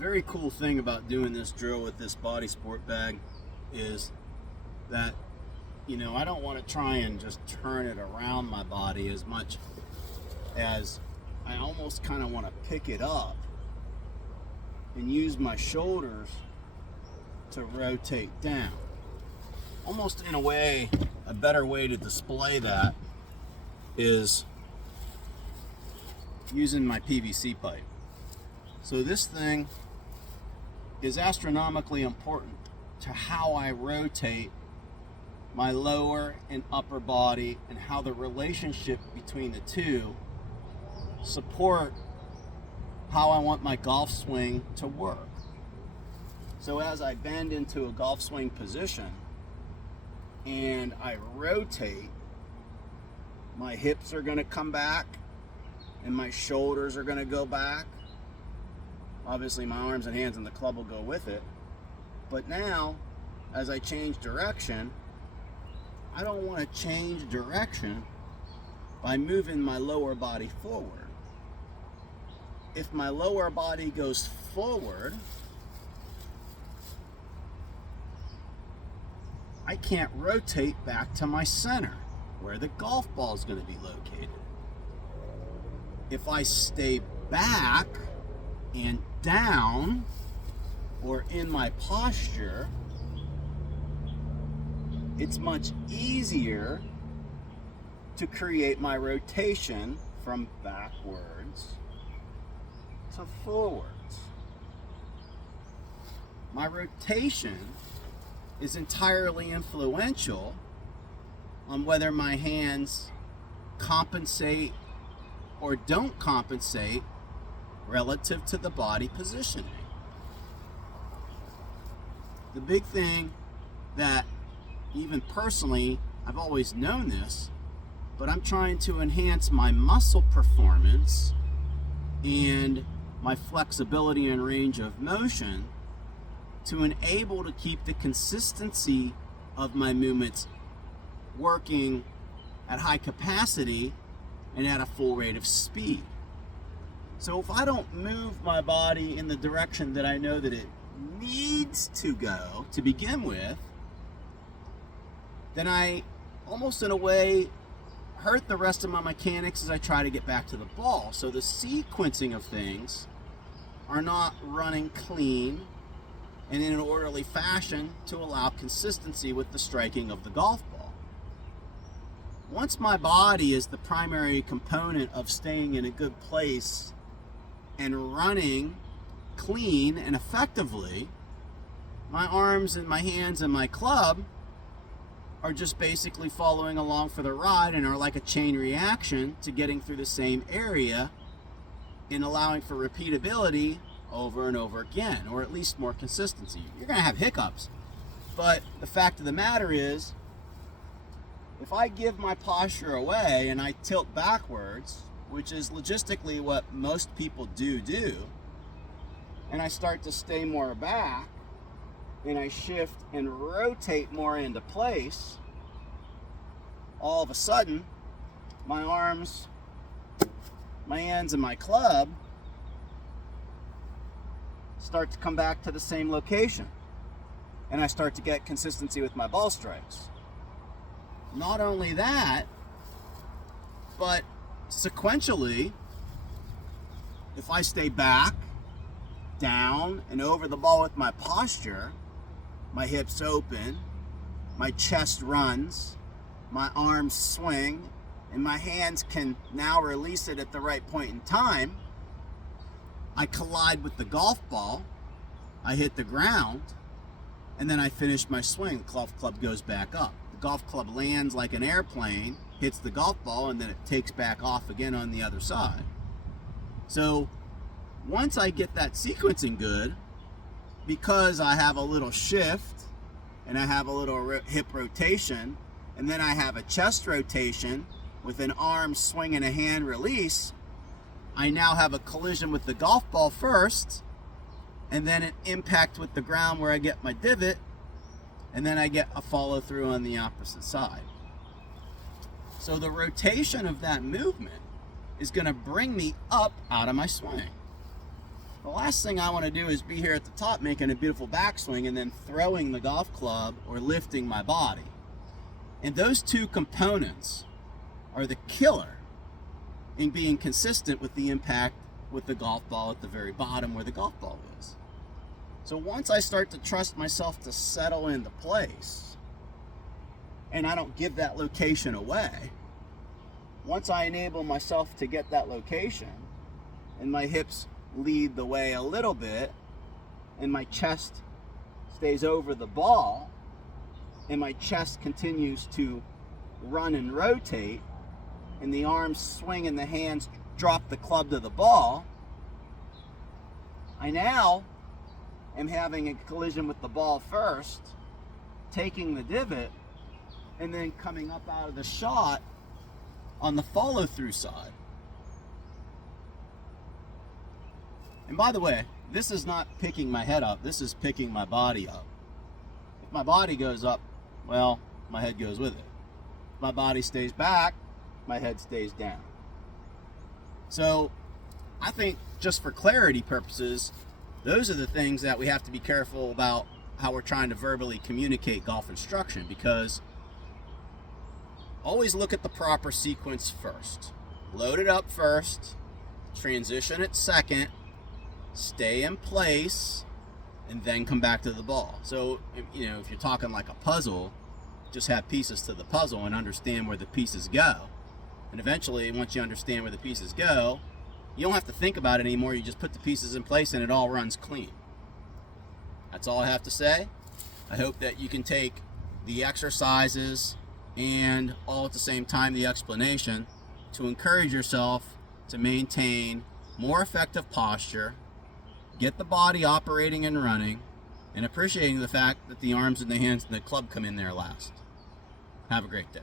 very cool thing about doing this drill with this body sport bag is that, I don't want to try and just turn it around my body as much as I almost kind of want to pick it up and use my shoulders to rotate down. Almost in a way, a better way to display that is using my PVC pipe. So this thing is astronomically important to how I rotate my lower and upper body and how the relationship between the two support how I want my golf swing to work. So as I bend into a golf swing position and I rotate, my hips are going to come back and my shoulders are going to go back. Obviously my arms and hands and the club will go with it. But now, as I change direction, I don't want to change direction by moving my lower body forward. If my lower body goes forward, I can't rotate back to my center, where the golf ball is going to be located. If I stay back and down, or in my posture, it's much easier to create my rotation from backwards to forwards. My rotation is entirely influential on whether my hands compensate or don't compensate relative to the body positioning. The big thing that, even personally, I've always known this, but I'm trying to enhance my muscle performance and my flexibility and range of motion to enable to keep the consistency of my movements working at high capacity and at a full rate of speed. So if I don't move my body in the direction that I know that it needs to go to begin with, then I almost in a way hurt the rest of my mechanics as I try to get back to the ball. So the sequencing of things are not running clean and in an orderly fashion to allow consistency with the striking of the golf ball. Once my body is the primary component of staying in a good place and running clean and effectively, my arms and my hands and my club are just basically following along for the ride and are like a chain reaction to getting through the same area and allowing for repeatability over and over again, or at least more consistency. You're going to have hiccups, but the fact of the matter is, if I give my posture away and I tilt backwards, which is logistically what most people do, and I start to stay more back, and I shift and rotate more into place, all of a sudden, my arms, my hands, and my club start to come back to the same location. And I start to get consistency with my ball strikes. Not only that, but sequentially, if I stay back, down, and over the ball with my posture, my hips open, my chest runs, my arms swing, and my hands can now release it at the right point in time, I collide with the golf ball, I hit the ground, and then I finish my swing. The golf club goes back up. The golf club lands like an airplane, hits the golf ball, and then it takes back off again on the other side. So once I get that sequencing good, because I have a little shift and I have a little hip rotation, and then I have a chest rotation with an arm swing and a hand release, I now have a collision with the golf ball first, and then an impact with the ground where I get my divot, and then I get a follow through on the opposite side. So the rotation of that movement is going to bring me up out of my swing. The last thing I want to do is be here at the top making a beautiful backswing and then throwing the golf club or lifting my body. And those two components are the killer in being consistent with the impact with the golf ball at the very bottom where the golf ball is. So once I start to trust myself to settle into place, and I don't give that location away, once I enable myself to get that location, and my hips lead the way a little bit, and my chest stays over the ball, and my chest continues to run and rotate, and the arms swing and the hands drop the club to the ball, I now am having a collision with the ball first, taking the divot, and then coming up out of the shot on the follow-through side. And by the way, this is not picking my head up, this is picking my body up. If my body goes up, well, my head goes with it. If my body stays back, my head stays down. So I think just for clarity purposes, those are the things that we have to be careful about how we're trying to verbally communicate golf instruction, because always look at the proper sequence first. Load it up first, transition it second, stay in place, and then come back to the ball. So, you know, if you're talking like a puzzle, just have pieces to the puzzle and understand where the pieces go. And eventually, once you understand where the pieces go, you don't have to think about it anymore. You just put the pieces in place and it all runs clean. That's all I have to say. I hope that you can take the exercises and all at the same time the explanation to encourage yourself to maintain more effective posture, get the body operating and running, and appreciating the fact that the arms and the hands and the club come in there last. Have a great day.